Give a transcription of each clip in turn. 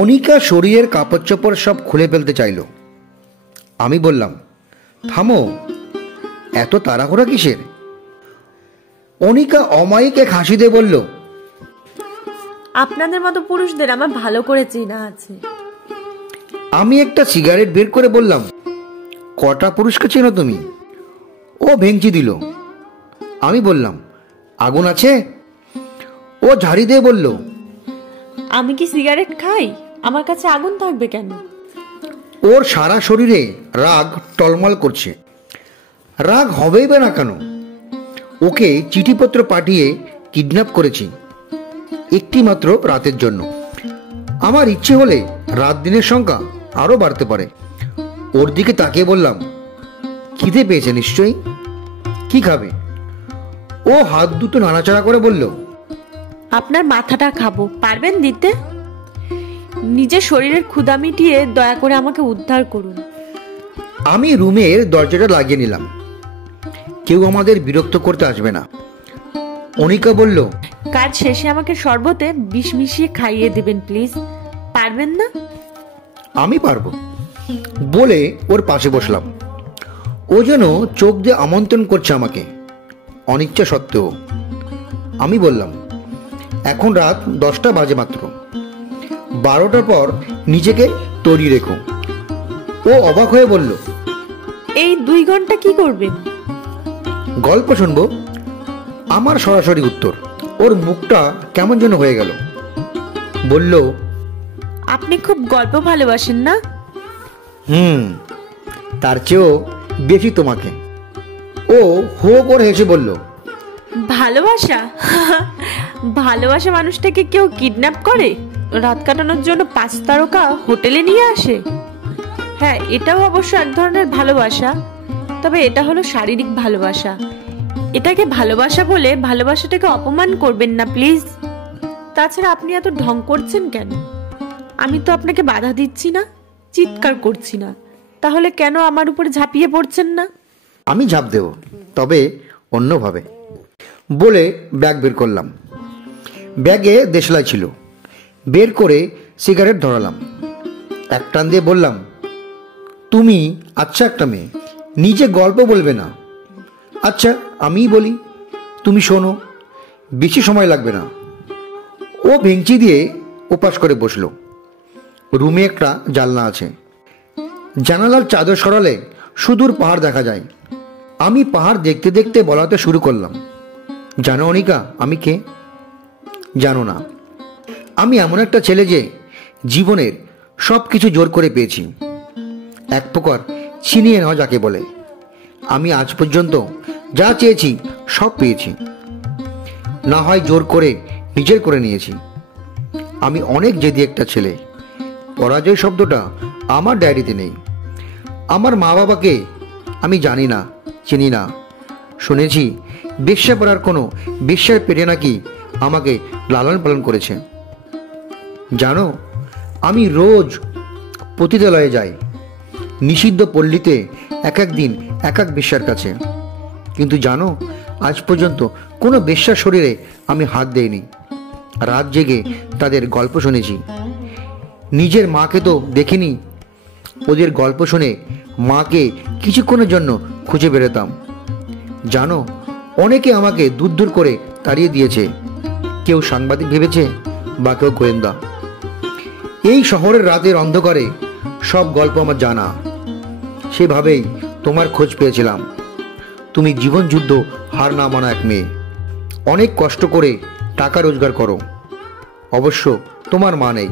অনিকা শরীরের কাপড় চোপড় সব খুলে ফেলতে চাইল। আমি বললাম, থামো, এত তাড়াহুড়া কিসের? অনিকা অমায়িক এক হাসি দিয়ে বলল, আপনাদের মতো পুরুষদের আমার ভালো করে চেনা আছে। আমি একটা সিগারেট বের করে বললাম, কটা পুরুষকে চেনো তুমি? ও ভেঙচি দিল। আমি বললাম, আগুন আছে? ও ঝাড়ি দিয়ে বলল, আমি কি সিগারেট খাই? আমার কাছে আগুন থাকবে কেন? ওর সারা শরীরে রাগ টলমল করছে। রাগ হবেই বা না কেন? ওকে চিঠিপত্র পাঠিয়ে কিডন্যাপ করেছি একটি মাত্র রাতের জন্য। আমার ইচ্ছে হলে রাত দিনের সংখ্যা আরো বাড়তে পারে। ওর দিকে তাকিয়ে বললাম, খিদে পেয়েছে নিশ্চয়ই, কি খাবে? ও হাত দুটো নাড়াচাড়া করে বলল, আপনার মাথাটা খাবো, পারবেন দিতে? নিজের শরীরের ক্ষুধা মিটিয়ে দয়া করে আমাকে উদ্ধার করুন। আমি রুমের দরজাটা লাগিয়ে নিলাম। কেউ আমাদের বিরক্ত করতে আসবে না। অনিকা বলল, কাজ শেষে আমাকে শরবতে বিষ মিশিয়ে খাইয়ে দেবেন প্লিজ, পারবেন না? আমি পারবো বলে ওর পাশে বসলাম। ও যেন চোখ দিয়ে আমন্ত্রণ করছে আমাকে, অনিচ্ছা সত্ত্বেও। আমি বললাম, এখন রাত 10টা বাজে মাত্র, 12টার পর নিজেকে তৈরি রেখো। ও অবাক হয়ে বলল, এই 2 ঘন্টা কি করবেন? গল্প শুনবো। আমার সরাসরি উত্তর। ওর মুখটা কেমন যেন হয়ে গেল। বলল, আপনি খুব গল্প ভালোবাসেন না? তার চেয়েও বেশি তোমাকে। ও হো করে হেসে বলল, ভালোবাসা? ভালোবাসা মানুষটাকে কেউ কিডন্যাপ করে রাত কাটানোর জন্য 5 তারকা হোটেলে নিয়ে আসে? হ্যাঁ, এটাও অবশ্য এক ধরনের ভালোবাসা, তবে এটা হলো শারীরিক ভালোবাসা। এটাকে ভালোবাসা বলে ভালোবাসাটাকে অপমান করবেন না প্লিজ। তাছাড়া আপনি এত ঢং করছেন কেন? আমি তো আপনাকে বাধা দিচ্ছি না, চিৎকার করছি না, তাহলে কেন আমার উপরে ঝাঁপিয়ে পড়ছেন না? আমি ঝাঁপ দেব, তবে অন্যভাবে বলে ব্যাগ বের করলাম। ব্যাগে দেশলাই ছিল। বের করে সিগারেট ধরালাম। এক টান দিয়ে বললাম, তুমি আচ্ছা একটা মেয়ে, নিজে গল্প বলবে না। আচ্ছা আমিই বলি, তুমি শোনো, বেশি সময় লাগবে না। ও ভেঙচি দিয়ে উপাস করে বসলো। রুমে একটা জানলা আছে। জানালার চাদর সরালে সুদূর পাহাড় দেখা যায়। আমি পাহাড় দেখতে দেখতে বলাতে শুরু করলাম, জানো অনিকা আমি কে? জানো না। আমি এমন একটা ছেলে যে জীবনের সব কিছু জোর করে পেয়েছি, এক প্রকার ছিনিয়ে নেওয়া যাকে বলে। আমি আজ পর্যন্ত যা চেয়েছি সব পেয়েছি, না হয় জোর করে নিজের করে নিয়েছি। আমি অনেক জেদি একটা ছেলে। পরাজয় শব্দটা আমার ডায়েরিতে নেই। আমার মা বাবাকে আমি জানি না, চিনি না। শুনেছি বেশ্যা পড়ার কোনো বেশ্যার পেটে নাকি আমাকে লালন পালন করেছে। জানো, আমি রোজ পতিতালয়ে যাই, নিষিদ্ধ পল্লীতে এক এক দিন এক এক বেশ্যার কাছে। কিন্তু জানো, আজ পর্যন্ত কোনো বেশ্যার শরীরে আমি হাত দেইনি। রাত জেগে তাদের গল্প শুনেছি। নিজের মাকে তো দেখিনি। ওদের গল্প শুনে মাকে কিছুক্ষণের জন্য খুঁজে বেরোতাম। জানো, অনেকে আমাকে দূর দূর করে তাড়িয়ে দিয়েছে। কেউ সাংবাদিক ভেবেছে, বা কেউ গোয়েন্দা। এই শহরের রাতের অন্ধকারে সব গল্প আমার জানা। সেভাবেই তোমার খোঁজ পেয়েছিলাম। তুমি জীবন যুদ্ধ হার না মানা এক মেয়ে, অনেক কষ্ট করে টাকা রোজগার করো। অবশ্য তোমার মা নেই,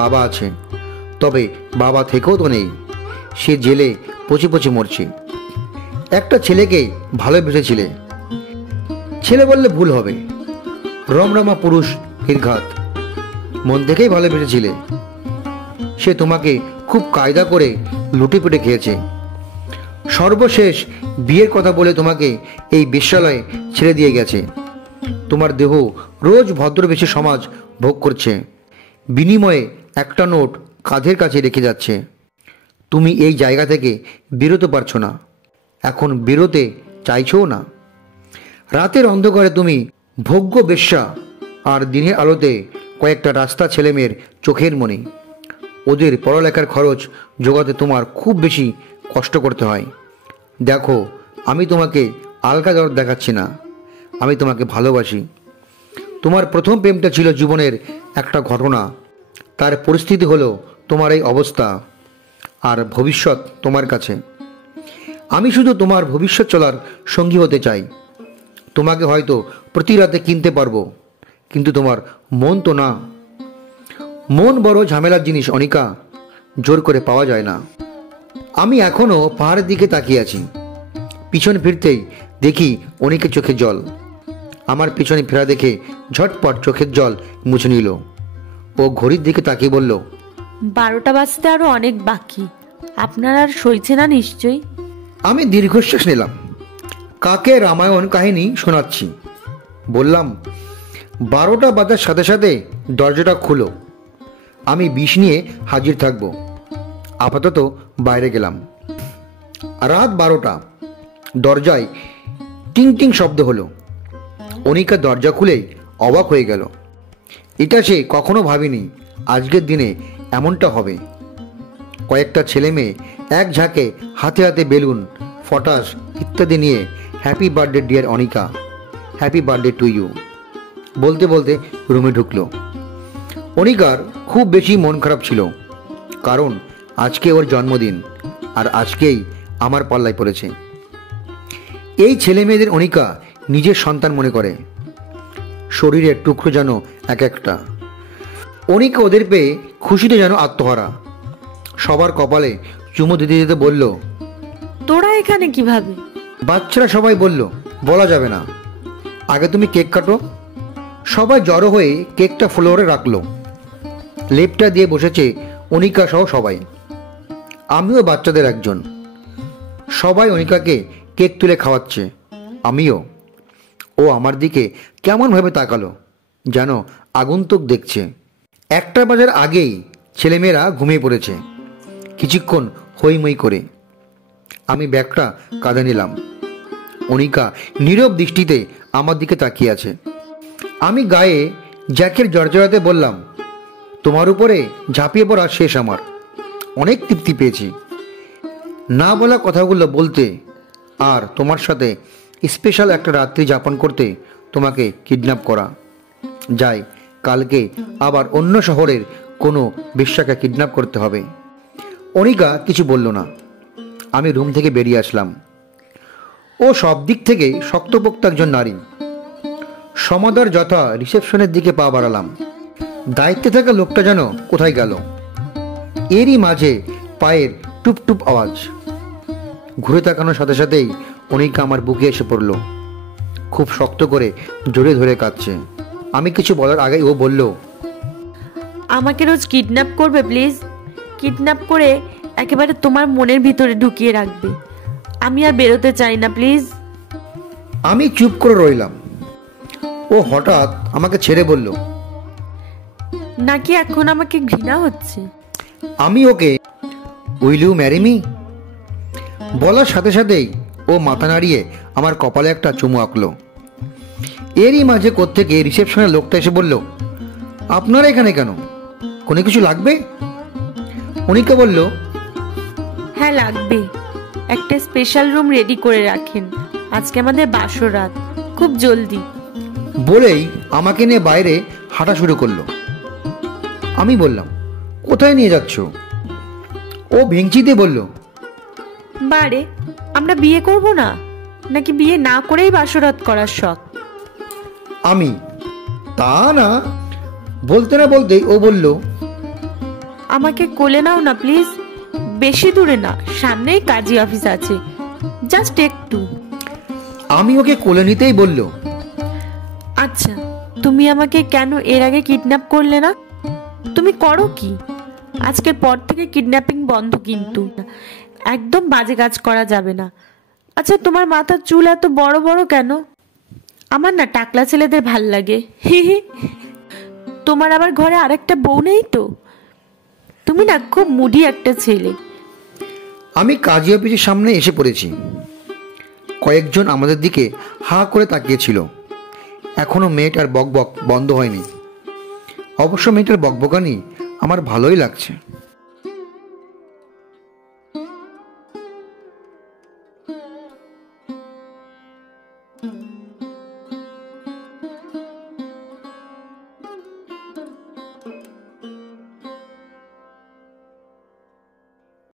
বাবা আছে, তবে বাবা থেকেও তো নেই। সে জেলে পচে পচে মরছে। একটা ছেলেকে ভালোবেসেছিলে। ছেলে বললে ভুল হবে, রমরমা পুরুষ নির্ঘাত। মন থেকেই ভালোবেসেছিলে। সে তোমাকে খুব কায়দা করে লুটে পুটে খেয়েছে। সর্বশেষ বিয়ের কথা বলে তোমাকে এই বেশ্যালয়ে ছেড়ে দিয়ে গেছে। তোমার দেহ রোজ ভদ্রবেশী সমাজ ভোগ করছে, বিনিময়ে একটা নোট কাঁধের কাছে রেখে যাচ্ছে। তুমি এই জায়গা থেকে বেরোতে পারছো না, এখন বেরোতে চাইছোও না। রাতের অন্ধকারে তুমি ভোগ্য বেশ্যা, আর দিনের আলোতে কয়েকটা রাস্তা ছেলেমেয়ের চোখের মনি। ওদের পড়ালেখার খরচ জোগাতে তোমার খুব বেশি কষ্ট করতে হয়। দেখো, আমি তোমাকে আলগা দর দেখাচ্ছি না, আমি তোমাকে ভালোবাসি। তোমার প্রথম প্রেমটা ছিল জীবনের একটা ঘটনা, তার পরিস্থিতি হলো তোমার এই অবস্থা, আর ভবিষ্যৎ তোমার কাছে। আমি শুধু তোমার ভবিষ্যৎ চলার সঙ্গী হতে চাই। তোমাকে হয়তো প্রতি রাতে কিনতে পারবো, কিন্তু তোমার মন তো না। মন বড় ঝামেলার জিনিস অনিকা, জোর করে পাওয়া যায় না। আমি এখনও পাহাড়ের দিকে তাকিয়ে আছি। পিছন ফিরতেই দেখি অনিকের চোখে জল। আমার পিছনে ফেরা দেখে ঝটপট চোখের জল মুছে নিল। ও ঘড়ির দিকে তাকিয়ে বলল, 12টা বাজতে আরো অনেক বাকি, আপনার আর সইছে না নিশ্চয়ই। আমি দীর্ঘশ্বাস নিলাম। কাকে রামায়ণ কাহিনী শোনাচ্ছি? বললাম, 12টা বাজার সাথে সাথে দরজাটা খুলো, আমি বিষ নিয়ে হাজির থাকব। আপাতত বাইরে গেলাম। রাত 12টা। দরজায় টিং টিং শব্দ হলো। অনিকা দরজা খুলেই অবাক হয়ে গেল। এটা সে কখনো ভাবেনি আজকের দিনে এমনটা হবে। কয়েকটা ছেলে মেয়ে এক ঝাঁকে হাতে হাতে বেলুন, ফটাস ইত্যাদি নিয়ে happy birthday dear Anika, happy birthday to you বলতে বলতে রুমে ঢুকলো। অনিকার খুব বেশি মন খারাপ ছিল, কারণ আজকে ওর জন্মদিন, আর আজকেই আমার পাল্লায় পড়েছে। এই ছেলে মেয়েদের অনিকা নিজের সন্তান মনে করে। শরীরের টুকরো যেন এক একটা। অনিকা ওদের পেয়ে খুশিতে যেন আত্মহারা। সবার কপালে চুমু দিতে দিতে বলল, তোরা এখানে কিভাবে? বাচ্চারা সবাই বলল, বলা যাবে না, আগে তুমি কেক কাটো। সবাই জড়ো হয়ে কেকটা ফ্লোরে রাখলো। লেপটা দিয়ে বসেছে অনিকা সহ সবাই। আমিও বাচ্চাদের একজন। সবাই অনিকাকে কেক তুলে খাওয়াচ্ছে, আমিও। ও আমার দিকে কেমনভাবে তাকালো, যেন আগন্তুক দেখছে। 1টা বাজার আগেই ছেলেমেয়েরা ঘুমিয়ে পড়েছে, কিছুক্ষণ হইমই করে। আমি ব্যাগটা কাঁধে নিলাম। অনিকা নীরব দৃষ্টিতে আমার দিকে তাকিয়ে আছে। আমি গায়ে জ্যাকের জর্জরাতে বললাম, তোমার উপরে ঝাঁপিয়ে পড়া শেষ আমার। অনেক তৃপ্তি পেয়েছি না বলা কথাগুলো বলতে, আর তোমার সাথে স্পেশাল একটা রাত্রি যাপন করতে, তোমাকে কিডন্যাপ করা। যাই, কালকে আবার অন্য শহরের কোনো বেশ্যাকে কিডন্যাপ করতে হবে। অনিকা কিছু বলল না। আমি রুম থেকে বেরিয়ে আসলাম। ও সব দিক থেকে শক্তপোক্ত একজন নারী। সমাদর যথা রিসেপশনের দিকে পা বাড়ালাম। দায়িত্বে থাকা লোকটা যেন কোথায় গেল। এরই মাঝে পায়ের টুপ টুপ আওয়াজ। ঘুরে তাকানোর সাথে সাথেই অনিকা আমার বুকে এসে পড়ল। খুব শক্ত করে জোরে ধরে কাঁদছে। আমি কিছু বলার আগেই ও বলল, আমাকে রোজ কিডন্যাপ করবে প্লিজ। কিডন্যাপ করে একেবারে তোমার মনের ভিতরে ঢুকিয়ে রাখবে। আমি আর বেরোতে চাই না প্লিজ। আমি চুপ করে রইলাম। ও হঠাৎ আমাকে ছেড়ে বলল, নাকি এখন আমাকে ঘৃণা হচ্ছে? আমি ওকে, উইল ইউ ম্যারি মি বলার সাথে সাথেই ও মাথা নাড়িয়ে আমার কপালে একটা চুমু আঁকলো। এরই মাঝে কোত্থেকে রিসেপশনের লোকটা এসে বলল, আপনারা এখানে কেন? কোনো কিছু লাগবে? অনিকা বলল, হ্যাঁ লাগবে। একটা স্পেশাল রুম রেডি করে রাখেন, আজকে আমাদের বাসর রাত, খুব জলদি। বলেই আমাকে নিয়ে বাইরে হাঁটা শুরু করলো। আমি বললাম, কোথায় নিয়ে যাচ্ছ? ও ভেঙচিতে বলল, বারে, আমরা বিয়ে করব না? নাকি বিয়ে না করেই বাসরাত করার শখ? আমি, তা না। বলতে না বলতেই ও বলল, আমাকে কোলে নাও না প্লিজ। বেশি দূরে না, সামনেই কাজী অফিস আছে, জাস্ট একটু। আমি ওকে কোলে নিতেই বলল, আচ্ছা, তুমি আমাকে কেন এর আগে কিডন্যাপ করলে না? তুমি করো কি? আজকের পর থেকে কিডন্যাপিং বন্ধ, কিন্তু একদম বাজে কাজ করা যাবে না। আচ্ছা, তোমার মাথার চুল এত বড় বড় কেন? আমার না টাকলা ছেলেদের ভাল লাগে। হি হি। তোমার আবার ঘরে আরেকটা বউ নেই তো? তুমি না খুব মুডি একটা ছেলে। আমি কাজী অফিসের সামনে এসে পড়েছি। কয়েকজন আমাদের দিকে হা করে তাকিয়েছিল। এখনো মেয়েটার বকবক বন্ধ হয়নি। অবশ্য মেয়েটার বকবকানি আমার ভালোই লাগছে।